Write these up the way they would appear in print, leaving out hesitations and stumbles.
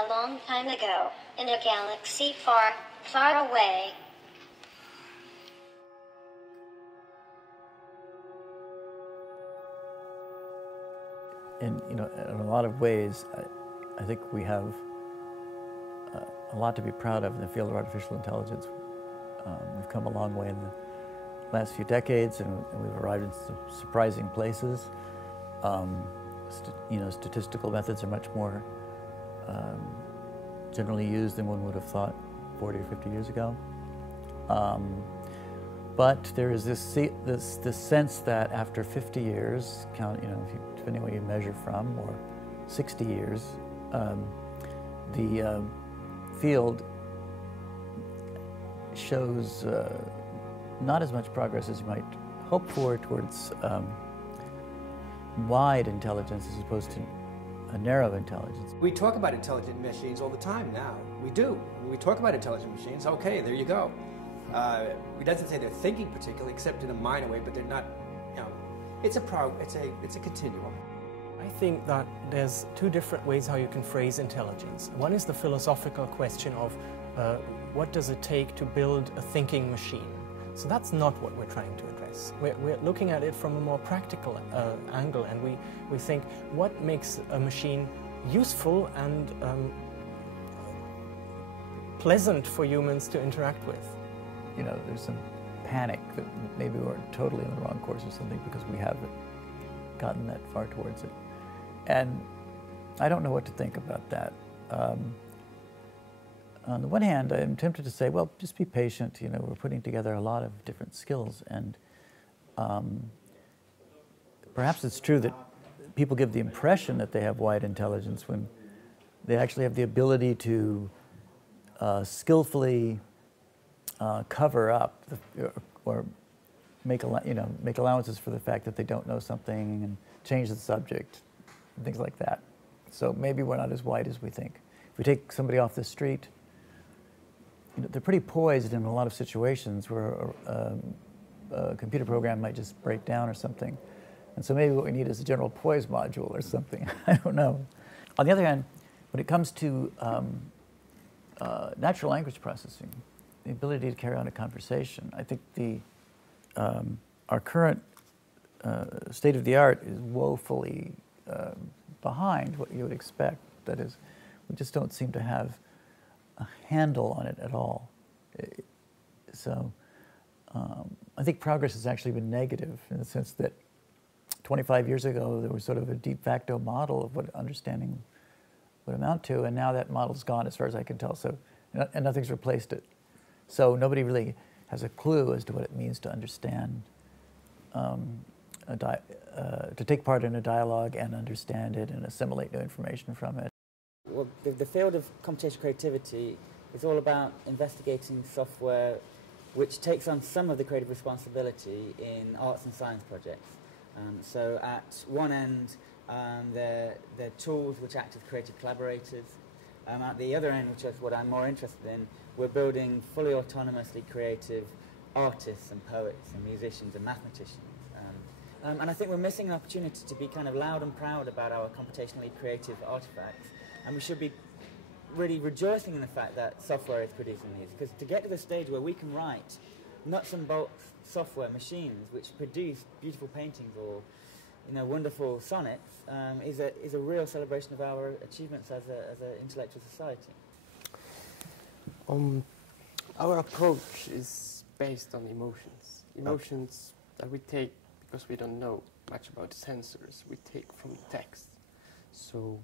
a long time ago, in a galaxy far, far away. In a lot of ways, I think we have a lot to be proud of in the field of artificial intelligence. We've come a long way in the last few decades, and we've arrived in some surprising places. Statistical methods are much more generally used than one would have thought 40 or 50 years ago. But there is this sense that after 50 years, depending what you measure from, or 60 years, the field shows not as much progress as you might hope for towards wide intelligence as opposed to a narrow intelligence. We talk about intelligent machines all the time now. We do. We talk about intelligent machines. Okay, there you go. It doesn't say they're thinking particularly, except in a minor way, but they're not. It's a continuum. I think that there's two different ways how you can phrase intelligence. One is the philosophical question of what does it take to build a thinking machine? So that's not what we're trying to address. We're looking at it from a more practical angle, and we think what makes a machine useful and pleasant for humans to interact with. There's some panic that maybe we're totally on the wrong course or something because we haven't gotten that far towards it. And I don't know what to think about that. On the one hand, I'm tempted to say, well, just be patient. We're putting together a lot of different skills, and perhaps it's true that people give the impression that they have wide intelligence when they actually have the ability to skillfully cover up or make allowances for the fact that they don't know something and change the subject and things like that. So maybe we're not as wide as we think. If we take somebody off the street, they're pretty poised in a lot of situations where a computer program might just break down or something. And so maybe what we need is a general poise module or something. I don't know. On the other hand, when it comes to natural language processing, the ability to carry on a conversation, I think our current state of the art is woefully behind what you would expect. That is, we just don't seem to have a handle on it at all. So I think progress has actually been negative in the sense that 25 years ago there was sort of a de facto model of what understanding would amount to, and now that model's gone as far as I can tell, and nothing's replaced it. So nobody really has a clue as to what it means to understand, to take part in a dialogue and understand it and assimilate new information from it. Well, the field of computational creativity is all about investigating software which takes on some of the creative responsibility in arts and science projects. So at one end, they're tools which act as creative collaborators. At the other end, which is what I'm more interested in, we're building fully autonomously creative artists and poets and musicians and mathematicians. And I think we're missing an opportunity to be kind of loud and proud about our computationally creative artifacts. And we should be really rejoicing in the fact that software is producing these. Because to get to the stage where we can write nuts and bolts software machines which produce beautiful paintings or wonderful sonnets is a real celebration of our achievements as an intellectual society. Our approach is based on emotions. Emotions that we take because we don't know much about sensors. We take from text. So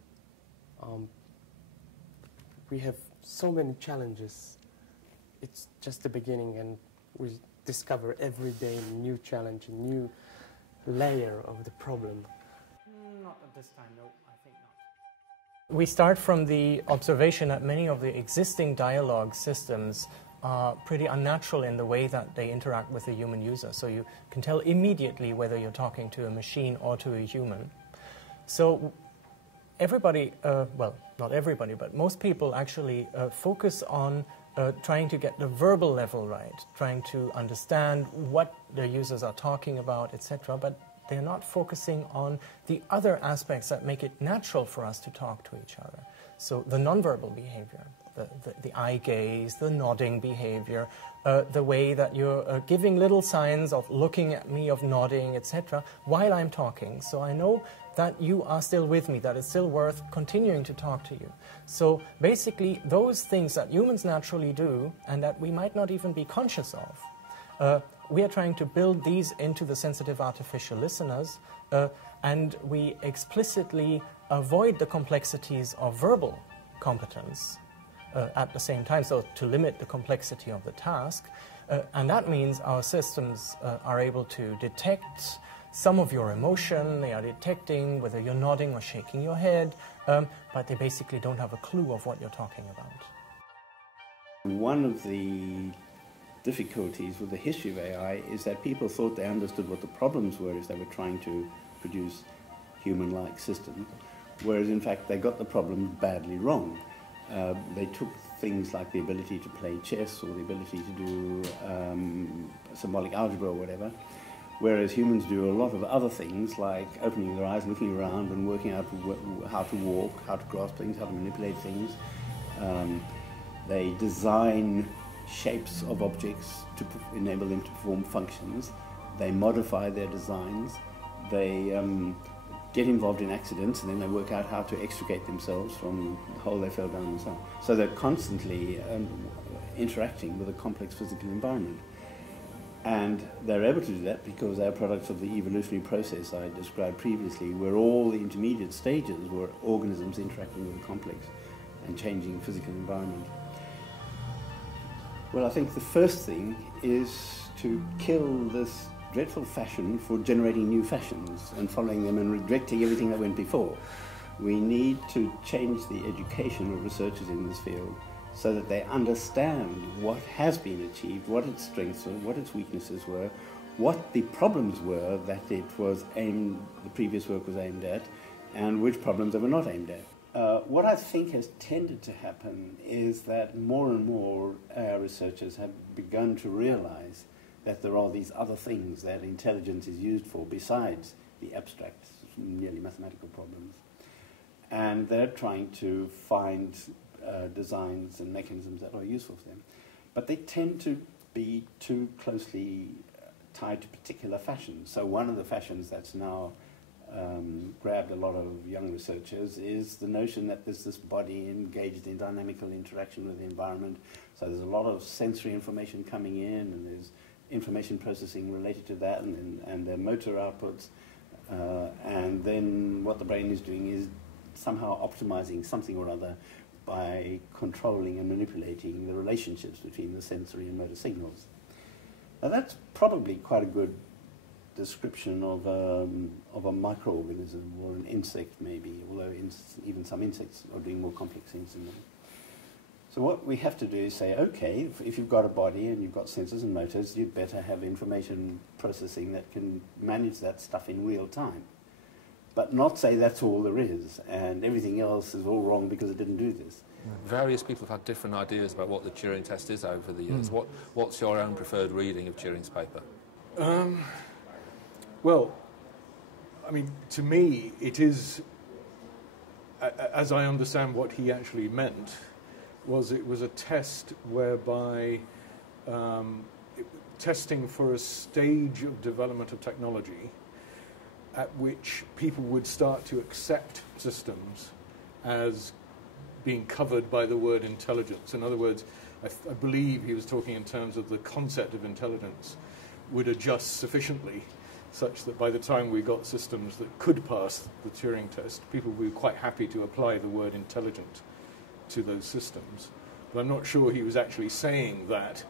we have so many challenges. It's just the beginning, and we discover every day a new challenge, a new layer of the problem. Not at this time, no, I think not. We start from the observation that many of the existing dialogue systems are pretty unnatural in the way that they interact with the human user. So you can tell immediately whether you're talking to a machine or to a human. So everybody, well, not everybody, but most people actually focus on trying to get the verbal level right, trying to understand what the users are talking about, etc. But They're not focusing on the other aspects that make it natural for us to talk to each other. So the nonverbal behavior, the eye gaze, the nodding behavior, the way that you're giving little signs of looking at me, of nodding, etc., while I'm talking. So I know that you are still with me, that it's still worth continuing to talk to you. So basically, those things that humans naturally do and that we might not even be conscious of, we are trying to build these into the sensitive artificial listeners, and we explicitly avoid the complexities of verbal competence at the same time, so to limit the complexity of the task. And that means our systems are able to detect some of your emotion. They are detecting whether you're nodding or shaking your head, but they basically don't have a clue of what you're talking about. One of the difficulties with the history of AI is that people thought they understood what the problems were as they were trying to produce human-like systems, whereas in fact they got the problems badly wrong. They took things like the ability to play chess or the ability to do symbolic algebra or whatever, whereas humans do a lot of other things like opening their eyes, looking around and working out how to walk, how to grasp things, how to manipulate things. They design shapes of objects to enable them to perform functions. They modify their designs. They get involved in accidents, and then they work out how to extricate themselves from the hole they fell down and so on. So they're constantly interacting with a complex physical environment. And they're able to do that because they're products of the evolutionary process I described previously, where all the intermediate stages were organisms interacting with a complex and changing physical environment. Well, I think the first thing is to kill this dreadful fashion for generating new fashions and following them and rejecting everything that went before. We need to change the education of researchers in this field so that they understand what has been achieved, what its strengths were, what its weaknesses were, what the problems were that the previous work was aimed at, and which problems they were not aimed at. What I think has tended to happen is that more and more researchers have begun to realize that there are these other things that intelligence is used for besides the abstract, merely mathematical problems. And they're trying to find designs and mechanisms that are useful for them. But they tend to be too closely tied to particular fashions. So one of the fashions that's now grabbed a lot of young researchers is the notion that there's this body engaged in dynamical interaction with the environment. So there's a lot of sensory information coming in, and there's information processing related to that, and their motor outputs. And then what the brain is doing is somehow optimizing something or other by controlling and manipulating the relationships between the sensory and motor signals. Now that's probably quite a good description of a microorganism or an insect maybe, although even some insects are doing more complex things than that. So what we have to do is say, okay, if you've got a body and you've got sensors and motors, you'd better have information processing that can manage that stuff in real time. But not say that's all there is, and everything else is all wrong because it didn't do this. Various people have had different ideas about what the Turing test is over the years. What's your own preferred reading of Turing's paper? Well, I mean, to me, it is, as I understand what he actually meant, it was a test whereby testing for a stage of development of technology at which people would start to accept systems as being covered by the word intelligence. In other words, I believe he was talking in terms of the concept of intelligence would adjust sufficiently such that by the time we got systems that could pass the Turing test, people would be quite happy to apply the word intelligent to those systems. But I'm not sure he was actually saying that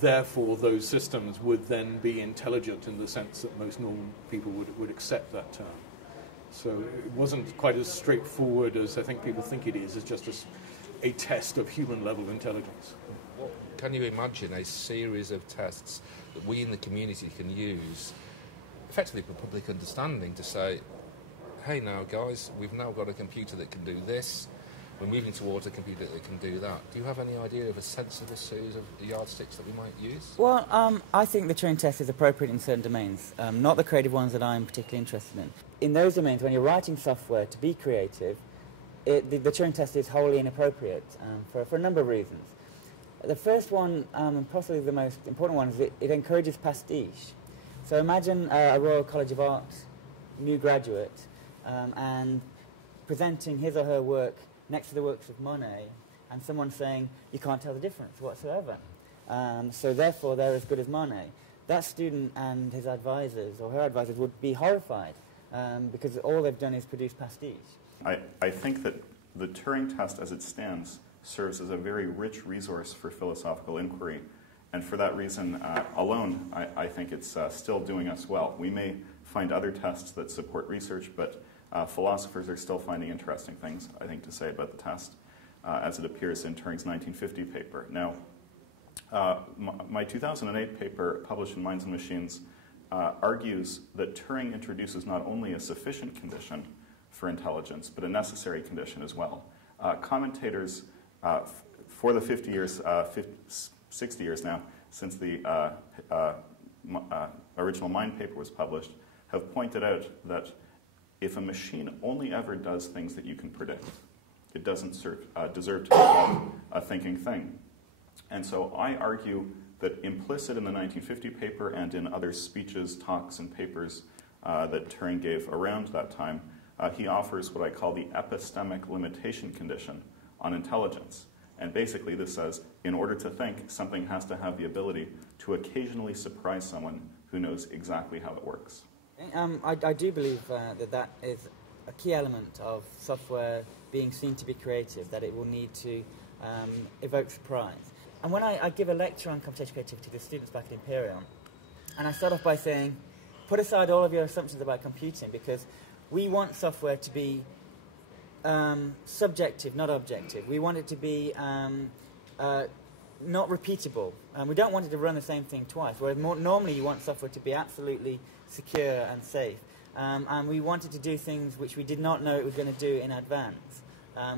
therefore those systems would then be intelligent in the sense that most normal people would accept that term. So it wasn't quite as straightforward as I think people think it is. It's just a test of human level intelligence. Can you imagine a series of tests that we in the community can use, effectively for public understanding, to say, hey now guys, we've now got a computer that can do this, we're moving towards a computer that can do that. Do you have any idea of a sensible series of yardsticks that we might use? Well, I think the Turing test is appropriate in certain domains, not the creative ones that I'm particularly interested in. In those domains, when you're writing software to be creative, the Turing test is wholly inappropriate for a number of reasons. The first one, and possibly the most important one, is it encourages pastiche. So imagine a Royal College of Art new graduate and presenting his or her work next to the works of Monet, and someone saying, you can't tell the difference whatsoever. So therefore, they're as good as Monet. That student and his advisors, or her advisors, would be horrified because all they've done is produce pastiche. I think that the Turing test as it stands serves as a very rich resource for philosophical inquiry. And for that reason alone, I think it's still doing us well. We may find other tests that support research, but philosophers are still finding interesting things, I think, to say about the test as it appears in Turing's 1950 paper. Now, my 2008 paper, published in Minds and Machines, argues that Turing introduces not only a sufficient condition for intelligence, but a necessary condition as well. Commentators for the 60 years now, since the original Mind paper was published, have pointed out that if a machine only ever does things that you can predict, it doesn't deserve to be called a thinking thing. And so I argue that implicit in the 1950 paper and in other speeches, talks, and papers that Turing gave around that time, he offers what I call the epistemic limitation condition on intelligence. And basically this says, in order to think, something has to have the ability to occasionally surprise someone who knows exactly how it works. I do believe that is a key element of software being seen to be creative, that it will need to evoke surprise. And when I give a lecture on computational creativity to the students back at Imperial, and I start off by saying, put aside all of your assumptions about computing, because we want software to be subjective, not objective. We want it to be not repeatable. We don't want it to run the same thing twice, whereas normally you want software to be absolutely secure and safe. And we wanted to do things which we did not know it was going to do in advance.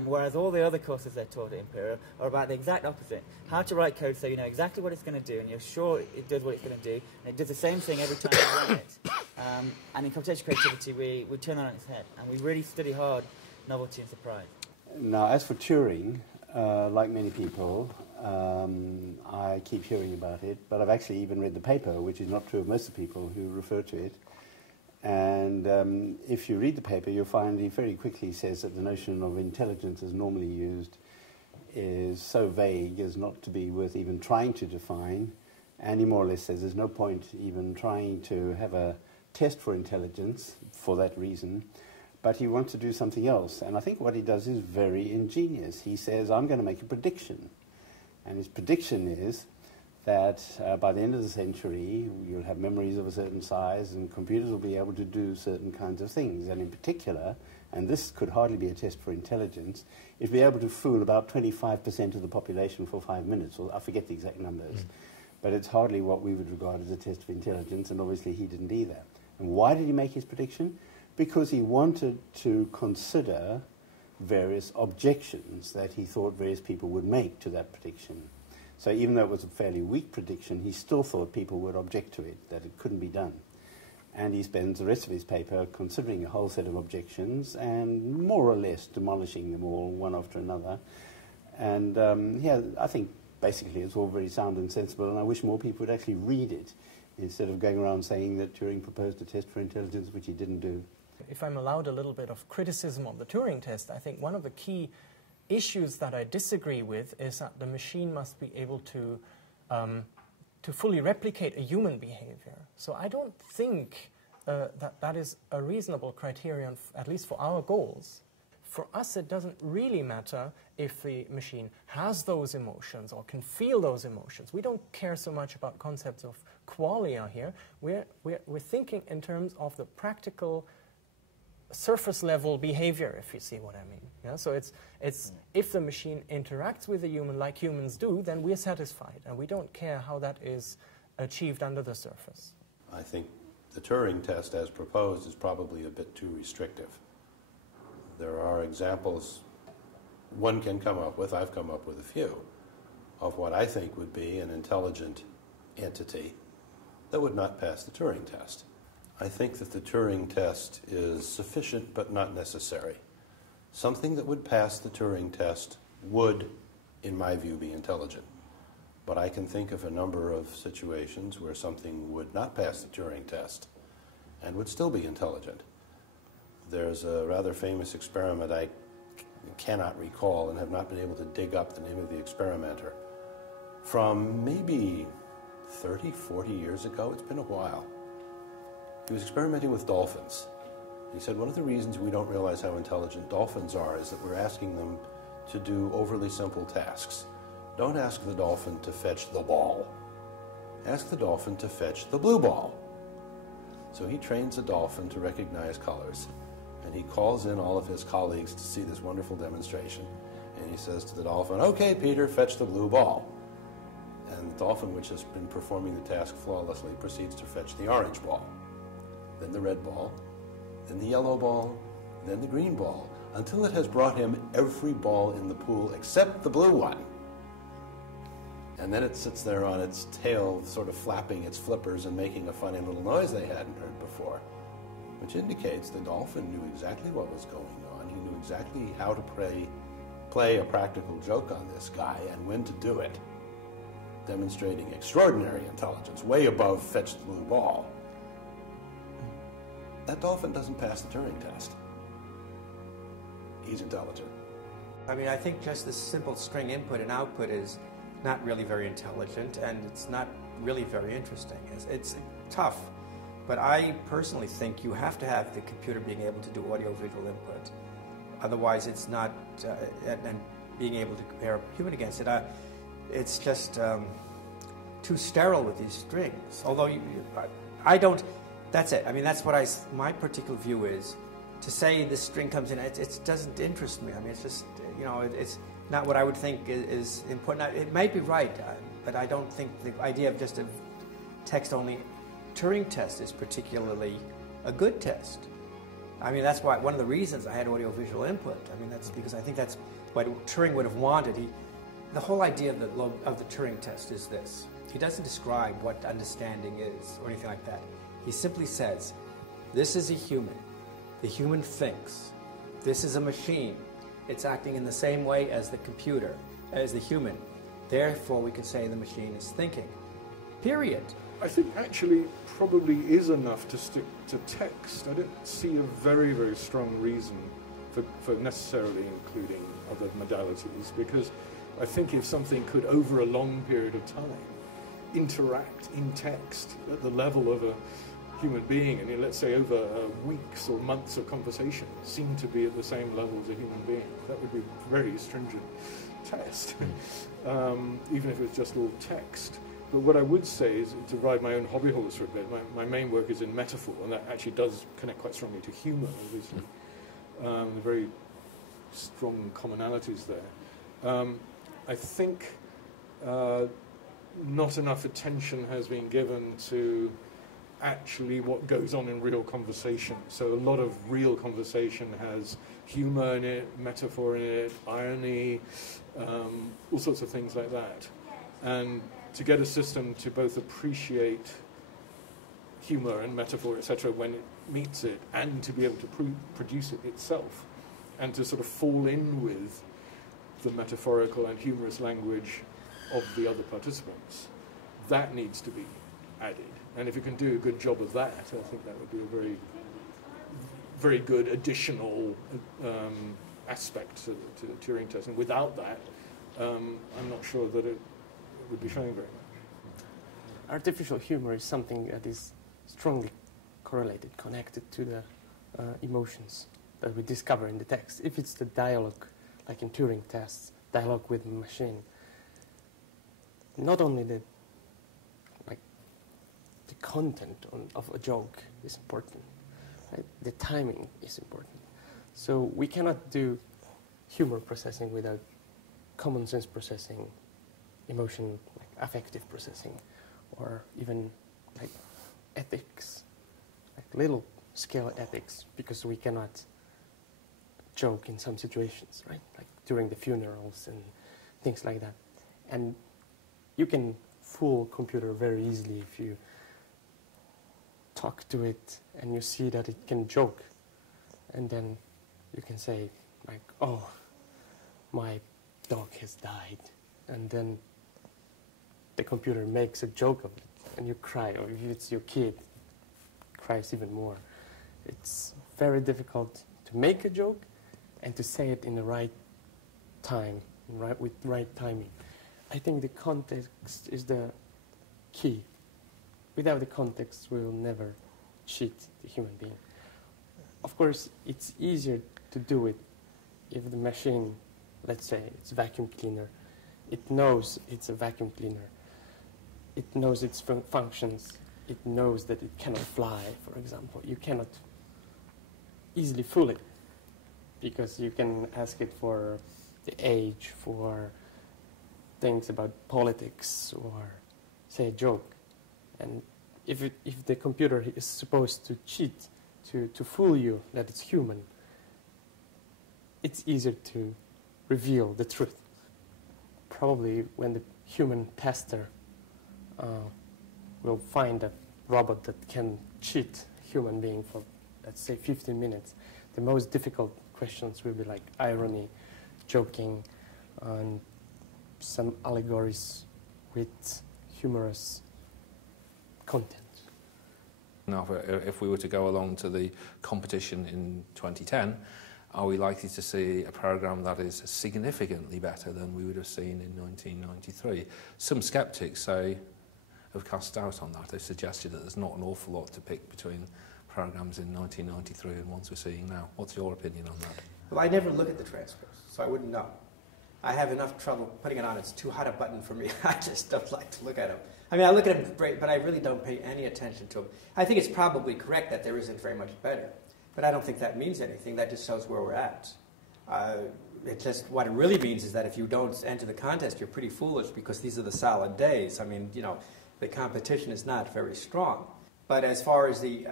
Whereas all the other courses they're taught at Imperial are about the exact opposite. How to write code so you know exactly what it's going to do, and you're sure it does what it's going to do, and it does the same thing every time you run it. And in computational creativity, we turn that on its head, and we really study hard novelty and surprise. Now, as for Turing, like many people, I keep hearing about it, but I've actually even read the paper, which is not true of most of the people who refer to it. And if you read the paper, you'll find he very quickly says that the notion of intelligence as normally used is so vague as not to be worth even trying to define. And he more or less says there's no point even trying to have a test for intelligence for that reason. But he wants to do something else. And I think what he does is very ingenious. He says, I'm going to make a prediction. And his prediction is that by the end of the century, you'll have memories of a certain size and computers will be able to do certain kinds of things. And in particular, and this could hardly be a test for intelligence, it'll be able to fool about 25% of the population for 5 minutes. Or I forget the exact numbers. But it's hardly what we would regard as a test for intelligence, and obviously he didn't either. And why did he make his prediction? Because he wanted to consider various objections that he thought various people would make to that prediction. So even though it was a fairly weak prediction, he still thought people would object to it, that it couldn't be done. And he spends the rest of his paper considering a whole set of objections and more or less demolishing them all one after another. And yeah, I think basically it's all very sound and sensible, and I wish more people would actually read it instead of going around saying that Turing proposed a test for intelligence, which he didn't do. If I'm allowed a little bit of criticism of the Turing test, I think one of the key issues that I disagree with is that the machine must be able to fully replicate a human behavior. So I don't think that is a reasonable criterion, at least for our goals. For us, it doesn't really matter if the machine has those emotions or can feel those emotions. We don't care so much about concepts of qualia here. We're thinking in terms of the practical surface level behavior, if you see what I mean. Yeah? So it's if the machine interacts with a human like humans do, then we're satisfied, and we don't care how that is achieved under the surface. I think the Turing test as proposed is probably a bit too restrictive. There are examples one can come up with, I've come up with a few, of what I think would be an intelligent entity that would not pass the Turing test. I think that the Turing test is sufficient but not necessary. Something that would pass the Turing test would, in my view, be intelligent. But I can think of a number of situations where something would not pass the Turing test and would still be intelligent. There's a rather famous experiment I cannot recall and have not been able to dig up the name of the experimenter. From maybe 30, 40 years ago, it's been a while. He was experimenting with dolphins. He said one of the reasons we don't realize how intelligent dolphins are is that we're asking them to do overly simple tasks. Don't ask the dolphin to fetch the ball. Ask the dolphin to fetch the blue ball. So he trains a dolphin to recognize colors, and he calls in all of his colleagues to see this wonderful demonstration. And he says to the dolphin, "Okay, Peter, fetch the blue ball." And the dolphin, which has been performing the task flawlessly, proceeds to fetch the orange ball, then the red ball, then the yellow ball, then the green ball, until it has brought him every ball in the pool except the blue one. And then it sits there on its tail, sort of flapping its flippers and making a funny little noise they hadn't heard before, which indicates the dolphin knew exactly what was going on. He knew exactly how to play a practical joke on this guy and when to do it, demonstrating extraordinary intelligence, way above fetch the blue ball. That dolphin doesn't pass the Turing test. He's intelligent. I mean, I think just the simple string input and output is not really very intelligent, and it's not really very interesting. It's tough, but I personally think you have to have the computer being able to do audio-visual input. Otherwise, it's not, and being able to compare a human against it, it's just too sterile with these strings. Although I don't, that's it. I mean, that's what my particular view is. To say this string comes in, it doesn't interest me. I mean, it's just, you know, it's not what I would think is important. It might be right, but I don't think the idea of just a text-only Turing test is particularly a good test. I mean, that's why one of the reasons I had audio-visual input. I mean, that's because I think that's what Turing would have wanted. The whole idea of the Turing test is this. He doesn't describe what understanding is or anything like that. He simply says, this is a human. The human thinks. This is a machine. It's acting in the same way as the computer, as the human. Therefore, we could say the machine is thinking. Period. I think actually probably is enough to stick to text. I don't see a very, very strong reason for necessarily including other modalities, because I think if something could, over a long period of time, interact in text at the level of a human being, and let's say over weeks or months of conversation, seem to be at the same level as a human being, that would be a very stringent test, even if it's just all text. But what I would say is, to ride my own hobby horse for a bit, my main work is in metaphor, and that actually does connect quite strongly to humour, obviously. Very strong commonalities there. I think not enough attention has been given to actually what goes on in real conversation. So a lot of real conversation has humour in it, metaphor in it, irony, all sorts of things like that. And to get a system to both appreciate humour and metaphor, etc., when it meets it, and to be able to produce it itself, and to sort of fall in with the metaphorical and humorous language of the other participants, that needs to be added. And if you can do a good job of that, I think that would be a very, very good additional aspect to the Turing test. And without that, I'm not sure that it would be showing very much. Artificial humor is something that is strongly correlated, connected to the emotions that we discover in the text. If it's the dialogue, like in Turing tests, dialogue with the machine, not only the content of a joke is important, right? The timing is important. So we cannot do humor processing without common sense processing, emotion, like affective processing, or even like ethics, like little scale ethics, because we cannot joke in some situations, right? Like during the funerals and things like that. And you can fool computer very easily if you talk to it and you see that it can joke. And then you can say, like, oh, my dog has died. And then the computer makes a joke of it, and you cry. Or if it's your kid, cries even more. It's very difficult to make a joke and to say it in the right time, with right timing. I think the context is the key. Without the context, we will never cheat the human being. Of course, it's easier to do it if the machine, let's say it's a vacuum cleaner, it knows it's a vacuum cleaner. It knows its functions. It knows that it cannot fly, for example. You cannot easily fool it because you can ask it for the age, for things about politics, or say a joke. And if the computer is supposed to cheat, to fool you that it's human, it's easier to reveal the truth. Probably when the human tester will find a robot that can cheat human being for, let's say, 15 minutes, the most difficult questions will be like irony, joking, and some allegories with humorous content. Now, if we were to go along to the competition in 2010, are we likely to see a programme that is significantly better than we would have seen in 1993? Some sceptics say, have cast doubt on that. They've suggested that there's not an awful lot to pick between programmes in 1993 and ones we're seeing now. What's your opinion on that? Well, I never look at the transcripts, so I wouldn't know. I have enough trouble putting it on. It's too hot a button for me. I just don't like to look at them. I mean, I look at them great, but I really don't pay any attention to them. I think it's probably correct that there isn't very much better, but I don't think that means anything. That just shows where we're at. What it really means is that if you don't enter the contest, you're pretty foolish because these are the solid days. I mean, you know, the competition is not very strong. But as far as the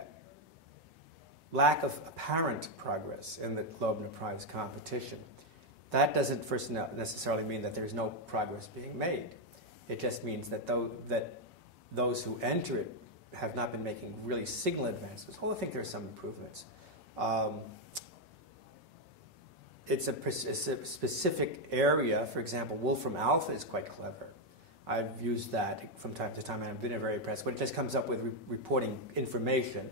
lack of apparent progress in the Loebner Prize competition, that doesn't first necessarily mean that there's no progress being made. It just means that those who enter it have not been making really signal advances. Well, I think there are some improvements. It's a specific area. For example, Wolfram Alpha is quite clever. I've used that from time to time, and I've been very impressed. But it just comes up with reporting information.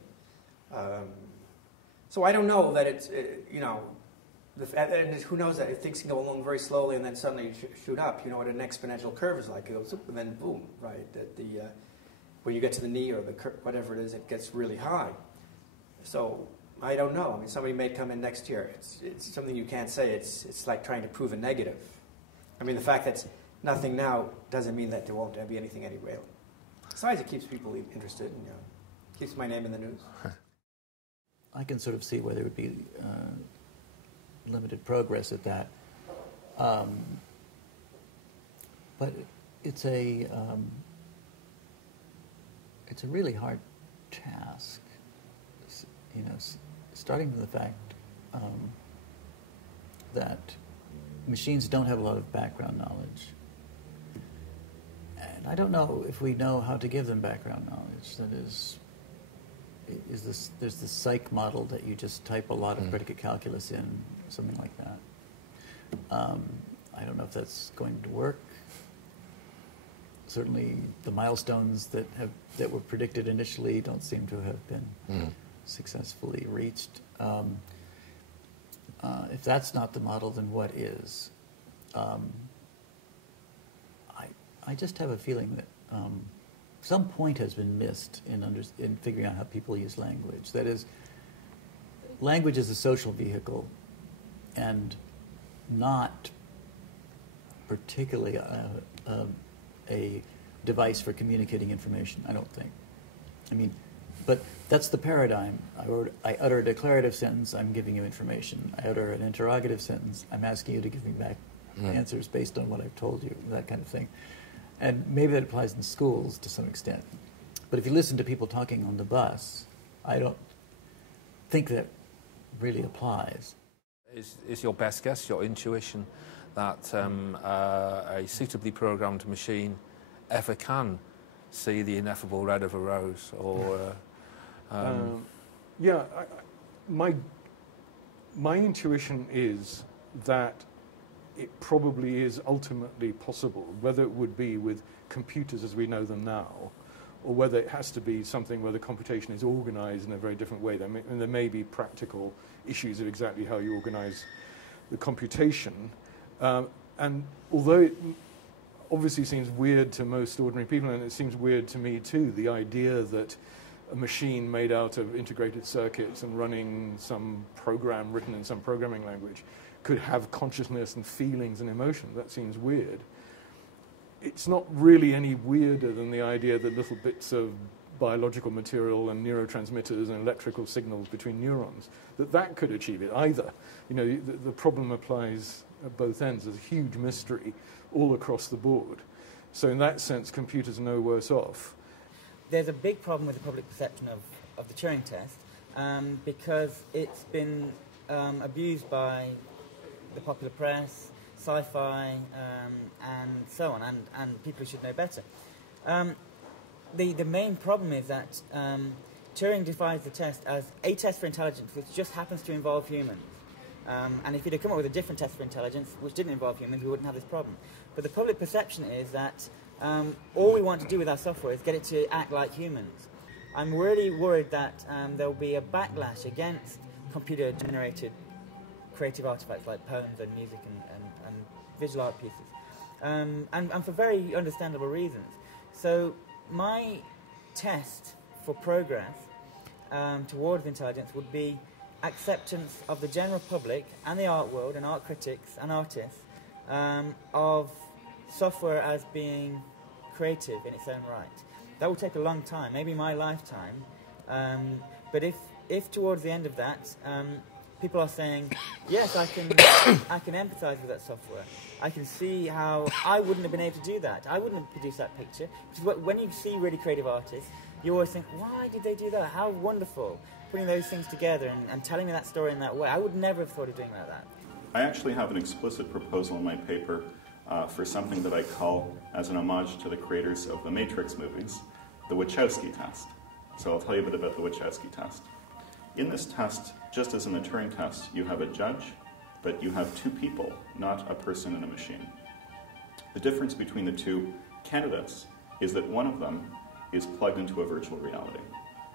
So I don't know that it's, you know, and who knows that if things can go along very slowly and then suddenly shoot up. You know what an exponential curve is like. It goes up and then boom, right? When you get to the knee or the whatever it is, it gets really high. So I don't know. I mean, somebody may come in next year. It's something you can't say. It's like trying to prove a negative. I mean, the fact that it's nothing now doesn't mean that there won't be anything anyway. Besides, it keeps people interested and keeps my name in the news. I can sort of see where there would be limited progress at that. But it's a really hard task, you know, starting from the fact that machines don't have a lot of background knowledge. And I don't know if we know how to give them background knowledge. That is there's the psych model that you just type a lot of predicate calculus in, something like that. I don't know if that's going to work. Certainly the milestones that were predicted initially don't seem to have been successfully reached. If that's not the model, then what is? I just have a feeling that some point has been missed in figuring out how people use language. That is, language is a social vehicle and not particularly a device for communicating information, I don't think. I mean, but that's the paradigm. I utter a declarative sentence, I'm giving you information. I utter an interrogative sentence, I'm asking you to give me back answers based on what I've told you, that kind of thing. And maybe that applies in schools to some extent. But if you listen to people talking on the bus, I don't think that really applies. Is your best guess, your intuition, that a suitably programmed machine ever can see the ineffable red of a rose? Or yeah, my intuition is that it probably is ultimately possible, whether it would be with computers as we know them now, or whether it has to be something where the computation is organized in a very different way. There may be practical issues of exactly how you organize the computation. And although it obviously seems weird to most ordinary people, and it seems weird to me too, the idea that a machine made out of integrated circuits and running some program written in some programming language could have consciousness and feelings and emotion. That seems weird. It's not really any weirder than the idea that little bits of biological material and neurotransmitters and electrical signals between neurons, that could achieve it either. You know, the problem applies at both ends. There's a huge mystery all across the board. So in that sense, computers are no worse off. There's a big problem with the public perception of the Turing test because it's been abused by the popular press, sci-fi, and so on, and people who should know better. The main problem is that Turing defines the test as a test for intelligence, which just happens to involve humans. And if he'd have come up with a different test for intelligence, which didn't involve humans, we wouldn't have this problem. But the public perception is that all we want to do with our software is get it to act like humans. I'm really worried that there will be a backlash against computer-generated creative artifacts like poems and music and visual art pieces, and for very understandable reasons. So my test for progress towards intelligence would be acceptance of the general public and the art world and art critics and artists of software as being creative in its own right. That will take a long time, maybe my lifetime, but if towards the end of that people are saying, yes, I can empathise with that software. I can see how I wouldn't have been able to do that. I wouldn't have produced that picture. Because when you see really creative artists, you always think, why did they do that? How wonderful. Putting those things together and telling me that story in that way. I would never have thought of doing like that. I actually have an explicit proposal in my paper for something that I call, as an homage to the creators of the Matrix movies, the Wachowski test. So I'll tell you a bit about the Wachowski test. In this test, just as in the Turing test, you have a judge, but you have two people, not a person and a machine. The difference between the two candidates is that one of them is plugged into a virtual reality.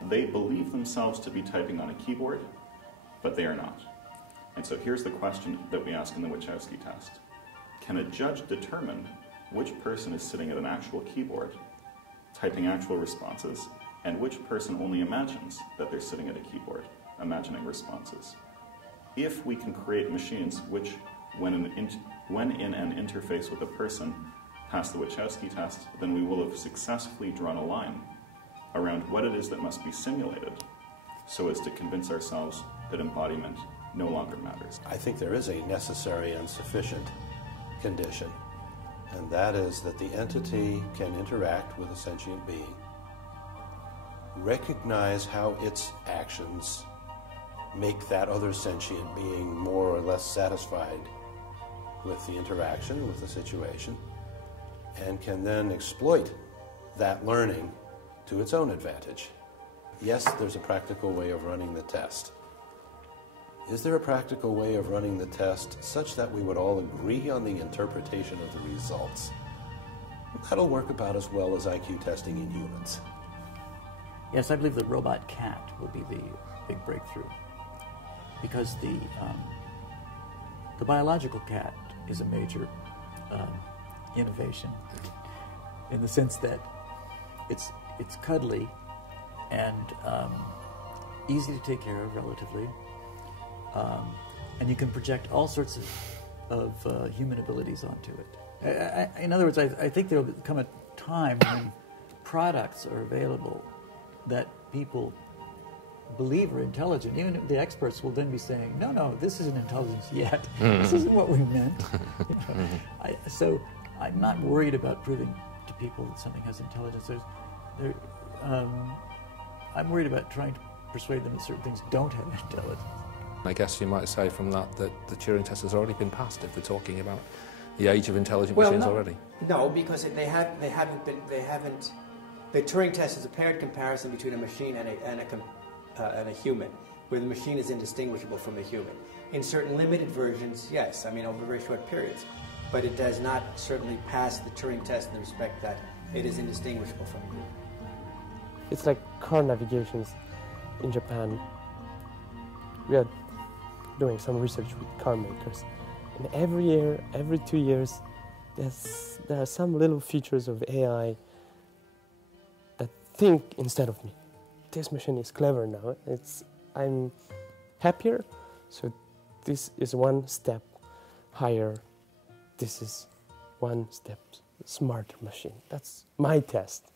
They believe themselves to be typing on a keyboard, but they are not. And so here's the question that we ask in the Wachowski test. Can a judge determine which person is sitting at an actual keyboard, typing actual responses, and which person only imagines that they're sitting at a keyboard, imagining responses? If we can create machines which, when in an interface with a person, pass the Wachowski test, then we will have successfully drawn a line around what it is that must be simulated so as to convince ourselves that embodiment no longer matters. I think there is a necessary and sufficient condition, and that is that the entity can interact with a sentient being, recognize how its actions make that other sentient being more or less satisfied with the interaction, with the situation, and can then exploit that learning to its own advantage. Yes, there's a practical way of running the test. Is there a practical way of running the test such that we would all agree on the interpretation of the results? That'll work about as well as IQ testing in humans. Yes, I believe the robot cat will be the big breakthrough, because the biological cat is a major innovation in the sense that it's cuddly and easy to take care of relatively, and you can project all sorts of human abilities onto it. In other words, I think there will come a time when products are available that people believe are intelligent. Even the experts will then be saying, no, this isn't intelligence yet. This isn't what we meant. So I'm not worried about proving to people that something has intelligence. I'm worried about trying to persuade them that certain things don't have intelligence. I guess you might say from that that the Turing test has already been passed if we're talking about the age of intelligent machines already. No, because they haven't. The Turing test is a paired comparison between a machine and a human, where the machine is indistinguishable from the human. In certain limited versions, yes, I mean over very short periods, but it does not certainly pass the Turing test in the respect that it is indistinguishable from the human. It's like car navigations in Japan. We are doing some research with car makers, and every year, every 2 years, there are some little features of AI that think instead of me. This machine is clever now. I'm happier, so this is one step higher. This is one step smarter machine. That's my test.